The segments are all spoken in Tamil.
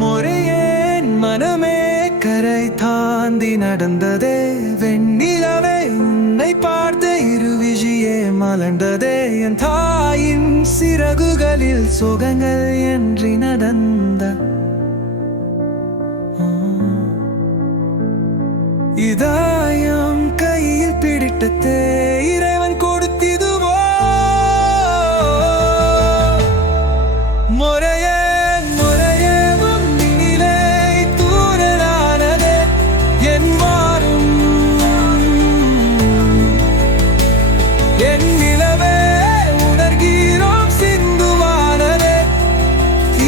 முறையேன் மனமே கரை தாண்டி நடந்ததே, வெண்ணிலவே உன்னை பார்த்து இருவிழியே மலர்ந்ததே. என் தாயின் சிறகுகளில் சுகங்கள் என்று நடந்த இதயம் கையில் பிடித்ததே இறைவன் கொடுத்திதுவோ. முறையே முறையே நிலை தூரலானதே என் மாறும் என் நிலவே உணர்கிறோம் சிந்துவானதே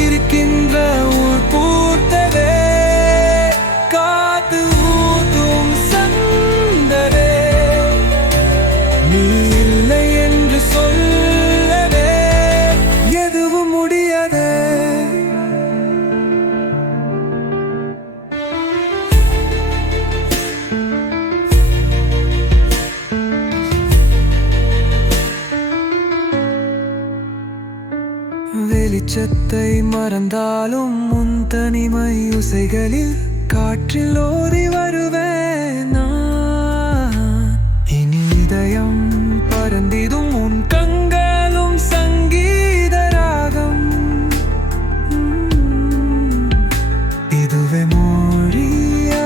இருக்கின்ற ஊர் பூத்ததே காத்து ஊதும் சந்தரே. நீ இல்லை என்று சொல்லவே எதுவும் முடியாதே. வெளிச்சத்தை மறந்தாலும் முன் தனிமை உசைகளில் காற்றில் ஓதி வருவேன் நான். இனி இதயம் பறந்திடும் உன் கண்களும் சங்கீத ராகம். இதுவே மொழி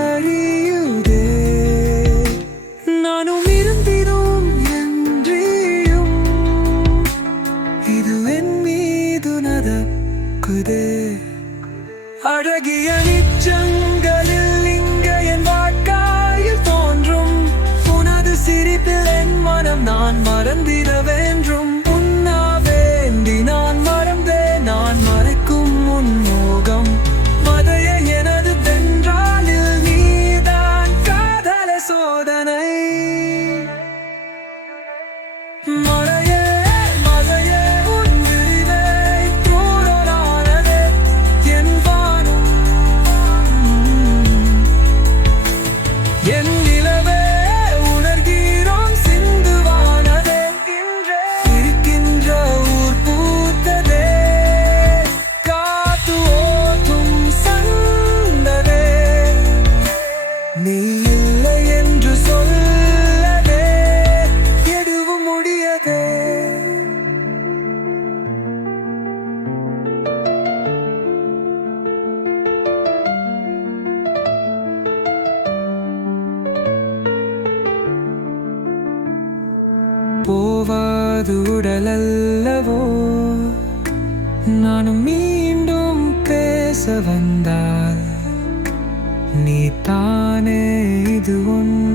அறியுதே நானும் இருந்திடும் என்றியும் இது என் மீது நடக்குதே. அழகிய நிச்சங்களில் இங்கே என் வாழ்க்கையில் தோன்றும் உனது சிரிப்பில் என் மனம் நான் மறந்திட வேண்டும். உன்னா வேண்டி நான் மறந்தேன் நான் மறைக்கும் உன் மோகம் மதைய எனது தென்றாலில் நீதான் காதல சோதனை. மறையே மதையே உன் விரிவே தூரலானதே என் வானம் என் நிலவே உணர்கிறோம் சிந்துவானதே இன்றே இருக்கின்ற ஊர் பூத்ததே காத்து ஓதும் சந்தரே. நீ இல்லை என்று சொல்லவே எதுவும் முடியாதே. போவாது உடலல்லவோ நானும் மீண்டும் பேச வந்தால் நீ தானே இது ஒன்று